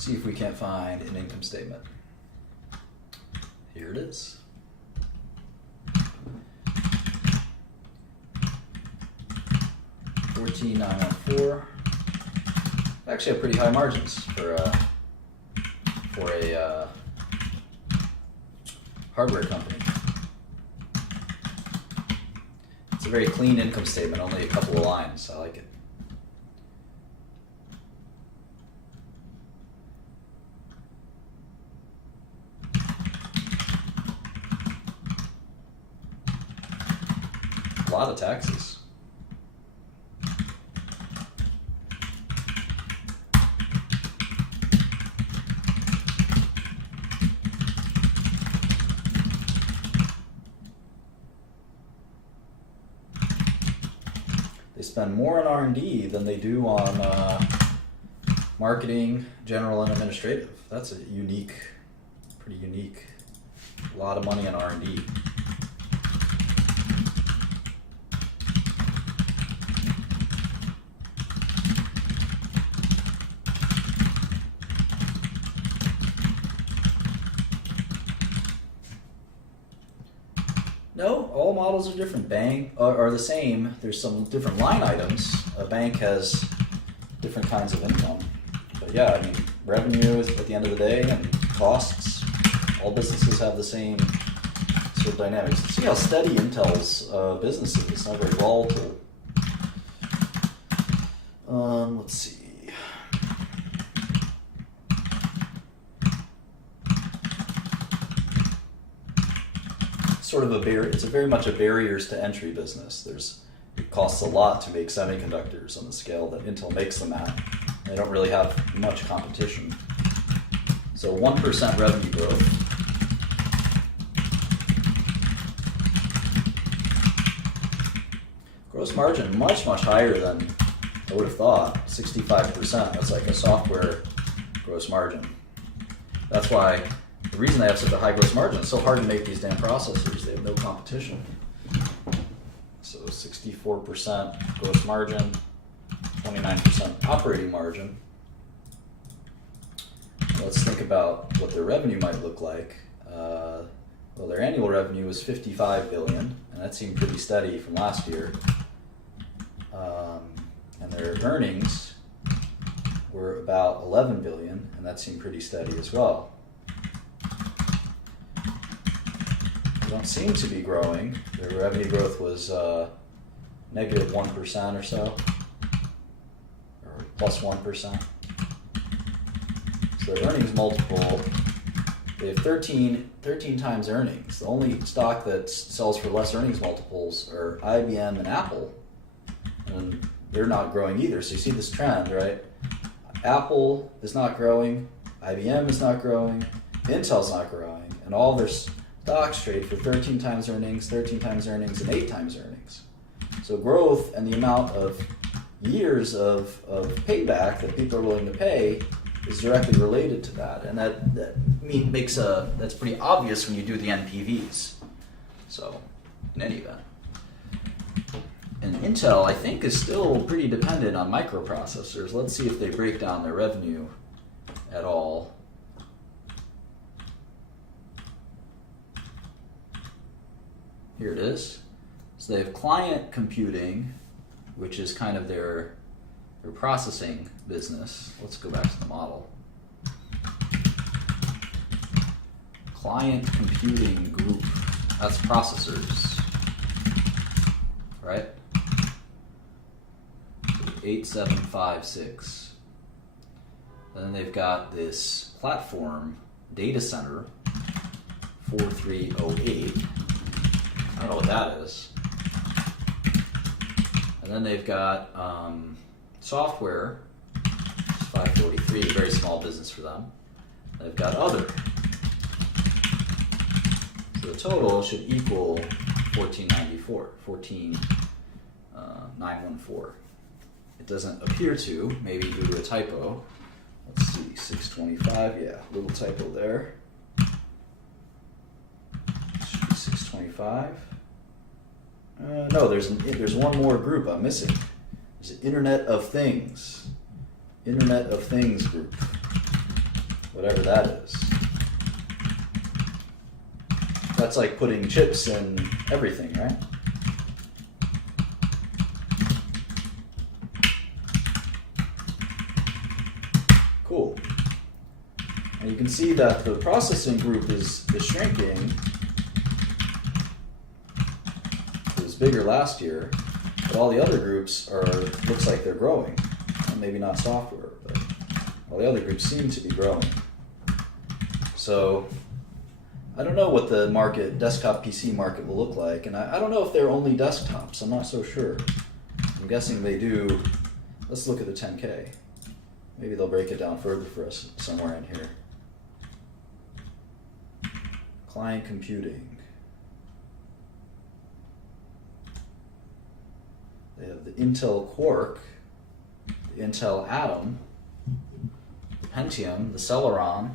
See if we can't find an income statement. Here it is. $14,914. Actually, have pretty high margins for a hardware company. It's a very clean income statement, only a couple of lines. I like it. A lot of taxes. They spend more on R&D than they do on marketing, general, and administrative. That's a unique, pretty unique. A lot of money on R&D. No, all models are different. Bank are the same. There's some different line items. A bank has different kinds of income. But yeah, I mean, revenue is at the end of the day, and costs. All businesses have the same sort of dynamics. See how steady Intel's business is. It's not very volatile. Let's see. Sort of it's very much a barriers to entry business. It costs a lot to make semiconductors on the scale that Intel makes them at. They don't really have much competition. So 1% revenue growth. Gross margin much higher than I would have thought. 65%. That's like a software gross margin. That's why. The reason they have such a high gross margin, it's so hard to make these damn processors. They have no competition. So 64% gross margin, 29% operating margin. Let's think about what their revenue might look like. Well, their annual revenue was $55 billion, and that seemed pretty steady from last year. And their earnings were about $11 billion, and that seemed pretty steady as well. Don't seem to be growing. Their revenue growth was negative 1% or so, or plus 1%. So their earnings multiple, they have 13 times earnings. The only stock that sells for less earnings multiples are IBM and Apple, and they're not growing either. So you see this trend, right? Apple is not growing, IBM is not growing, Intel's not growing, and all their stocks trade for 13 times earnings, and 8 times earnings. So growth and the amount of years of payback that people are willing to pay is directly related to that, and that's pretty obvious when you do the NPVs. So, in any event, and Intel, I think, is still pretty dependent on microprocessors. Let's see if they break down their revenue at all. Here it is. So they have client computing, which is kind of their processing business. Let's go back to the model. Client computing group, that's processors, right? 8756. And then they've got this platform data center, 4308. I don't know what that is. And then they've got software, 543, a very small business for them. They've got other. So the total should equal 14914. It doesn't appear to, maybe due to a typo. Let's see, 625, yeah, little typo there. Should be 625. No, there's one more group I'm missing. There's an Internet of Things. Internet of Things group. whatever that is. That's like putting chips in everything, right? Cool. And you can see that the processing group is shrinking. It was bigger last year, but all the other groups looks like they're growing. Well, maybe not software, but all the other groups seem to be growing. So I don't know what the desktop PC market will look like, and I don't know if they're only desktops. I'm not so sure. I'm guessing they do. Let's look at the 10K. Maybe they'll break it down further for us somewhere in here. Client computing. They have the Intel Quark, the Intel Atom, the Pentium, the Celeron.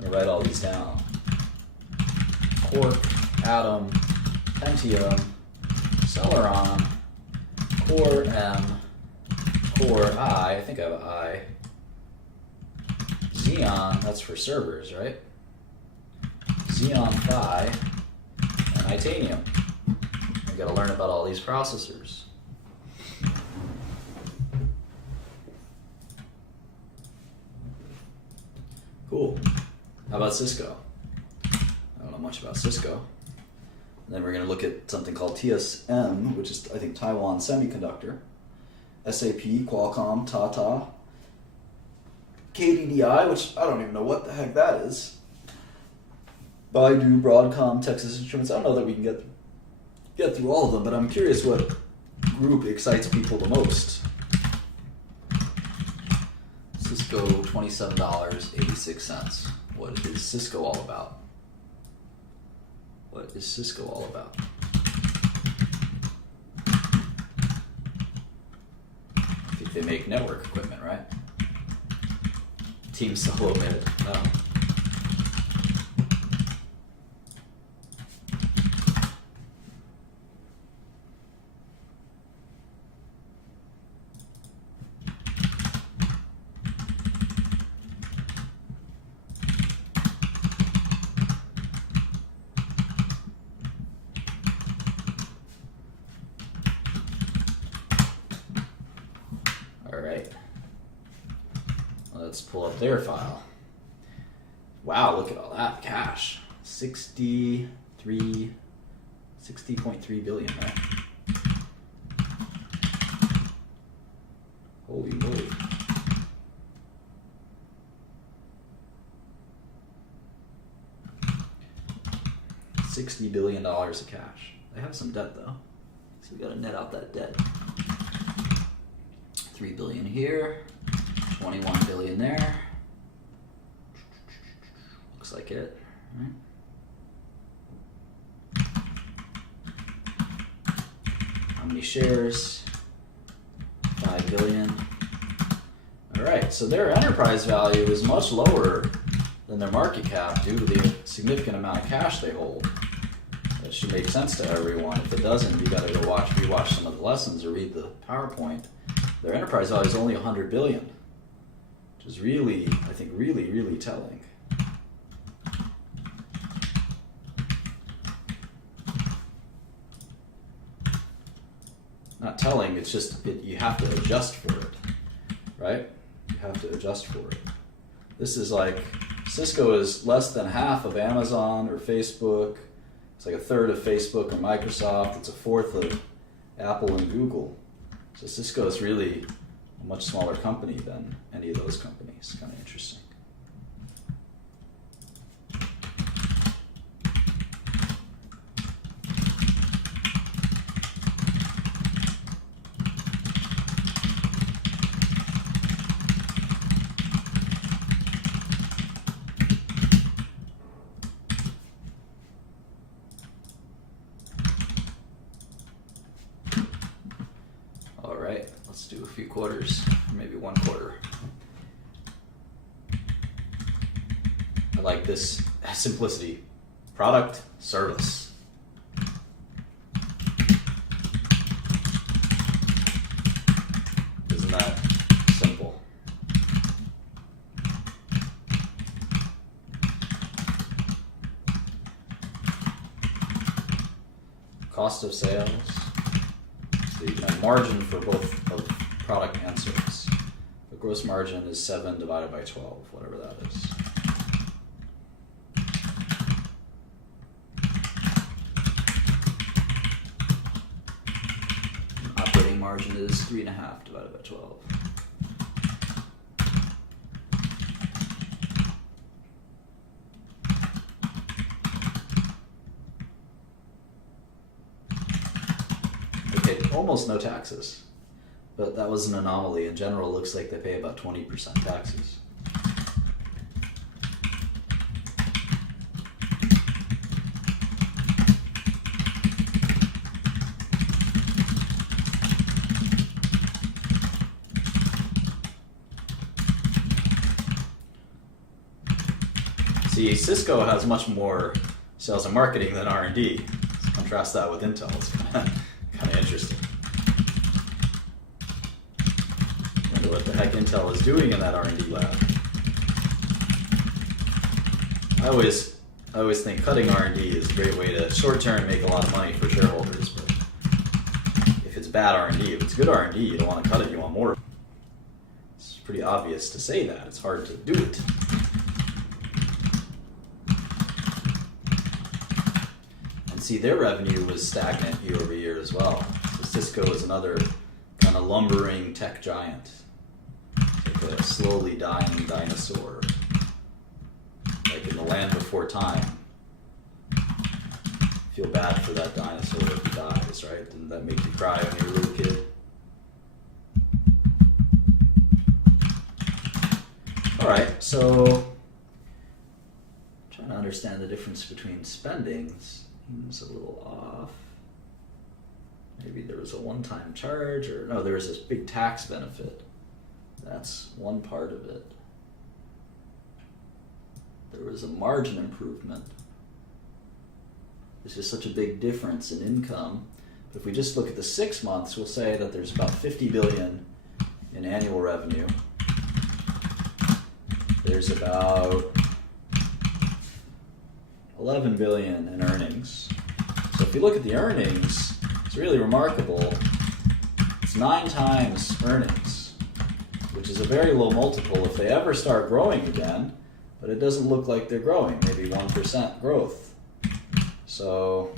I'm going to write all these down. Quark, Atom, Pentium, Celeron, Core M, Core I think I have an I, Xeon, that's for servers, right? Xeon Phi, and Itanium. I gotta learn about all these processors. Cool. How about Cisco? I don't know much about Cisco. And then we're going to look at something called TSM, which is, I think, Taiwan Semiconductor, SAP, Qualcomm, Tata, KDDI, which I don't even know what the heck that is, Baidu, Broadcom, Texas Instruments. I don't know that we can get through all of them, but I'm curious what group excites people the most. Cisco, $27.86. What is Cisco all about? What is Cisco all about? I think they make network equipment, right? Team Solo mid. No. Let's pull up their file. Wow, look at all that cash. 60.3 billion, right? Holy moly. $60 billion of cash. They have some debt though. So we gotta net out that debt. 3 billion here. 21 billion there. Looks like it. Right. How many shares? 5 billion. All right, so their enterprise value is much lower than their market cap due to the significant amount of cash they hold. That should make sense to everyone. If it doesn't, you got to go rewatch some of the lessons or read the PowerPoint. Their enterprise value is only 100 billion. Is really, I think, really telling. Not telling, it's just, you have to adjust for it, right? You have to adjust for it. This is like, Cisco is less than half of Amazon or Facebook. It's like a third of Facebook or Microsoft. It's a fourth of Apple and Google. So Cisco is really a much smaller company than any of those companies. Kind of interesting. All right, let's do a few quarters, maybe one quarter. I like this simplicity. Product, service. cost of sales. So you can have margin for both of product and service. The gross margin is 7 divided by 12, whatever that is. Operating margin is 3.5 divided by 12. Almost no taxes, but that was an anomaly. In general, it looks like they pay about 20% taxes. See, Cisco has much more sales and marketing than R&D. Let's contrast that with Intel. It's kind of interesting. Wonder what the heck Intel is doing in that R&D lab. I always think cutting R&D is a great way to short-term make a lot of money for shareholders. But if it's bad R&D, if it's good R&D, you don't want to cut it. You want more. It's pretty obvious to say that. It's hard to do it. See, their revenue was stagnant year over year as well. So Cisco is another kind of lumbering tech giant, like a slowly dying dinosaur, like in the land before time. Feel bad for that dinosaur if he dies, right? Didn't that make you cry when you were a little kid? All right, so trying to understand the difference between spendings. Seems a little off. Maybe there was a one-time charge, or no, there was this big tax benefit. That's one part of it. There was a margin improvement. This is such a big difference in income. But if we just look at the 6 months, we'll say that there's about 50 billion in annual revenue. There's about 11 billion in earnings. So if you look at the earnings, it's really remarkable. It's 9 times earnings, which is a very low multiple if they ever start growing again, but it doesn't look like they're growing, maybe 1% growth. So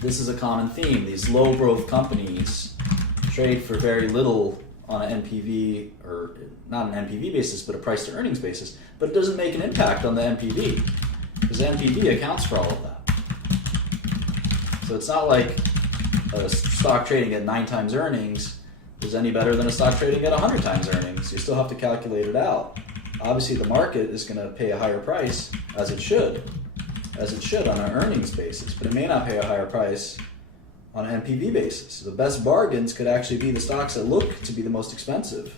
this is a common theme. These low growth companies trade for very little on an NPV, or not an NPV basis, but a price to earnings basis, but it doesn't make an impact on the NPV, because the NPV accounts for all of that. So it's not like a stock trading at 9 times earnings is any better than a stock trading at 100 times earnings. You still have to calculate it out. Obviously the market is going to pay a higher price, as it should on an earnings basis, but it may not pay a higher price on an NPV basis. The best bargains could actually be the stocks that look to be the most expensive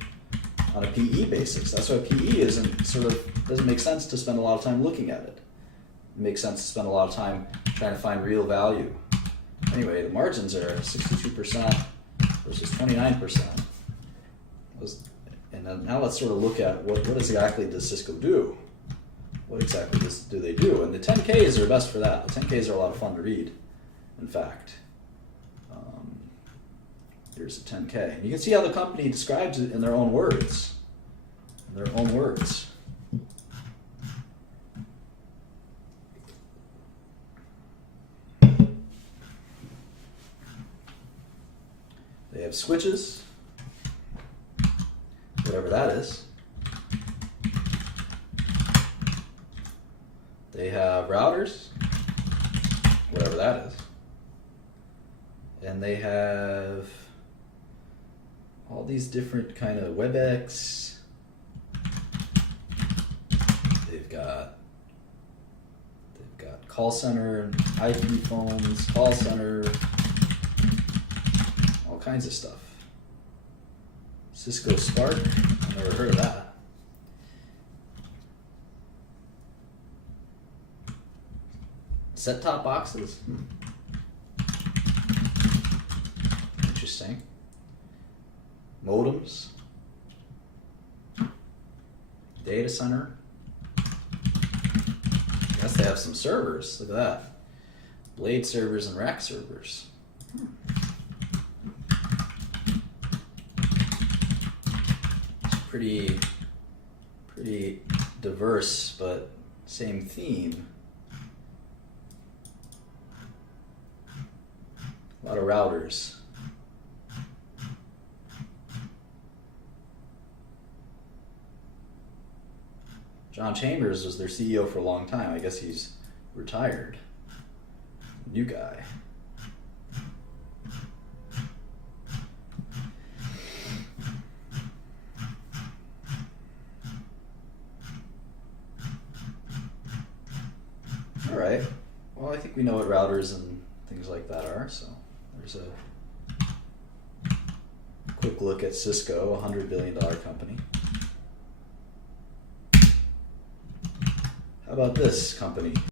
on a PE basis. That's why PE doesn't make sense to spend a lot of time looking at it. It makes sense to spend a lot of time trying to find real value. Anyway, the margins are 62% versus 29%. And then now let's sort of look at what exactly does Cisco do? What exactly do they do? And the 10Ks are best for that. The 10Ks are a lot of fun to read, in fact. Here's a 10K. And you can see how the company describes it in their own words. They have switches, whatever that is. They have routers, whatever that is. And they have all these different kind of WebEx. They've got call center, IP phones, call center, all kinds of stuff. Cisco Spark, I've never heard of that. Set-top boxes. Interesting. Modems. Data center. I guess they have some servers. Look at that. Blade servers and rack servers. It's pretty diverse, but same theme. A lot of routers. John Chambers was their CEO for a long time. I guess he's retired. New guy. All right. Well, I think we know what routers and things like that are. So there's a quick look at Cisco, a $100 billion company. How about this company?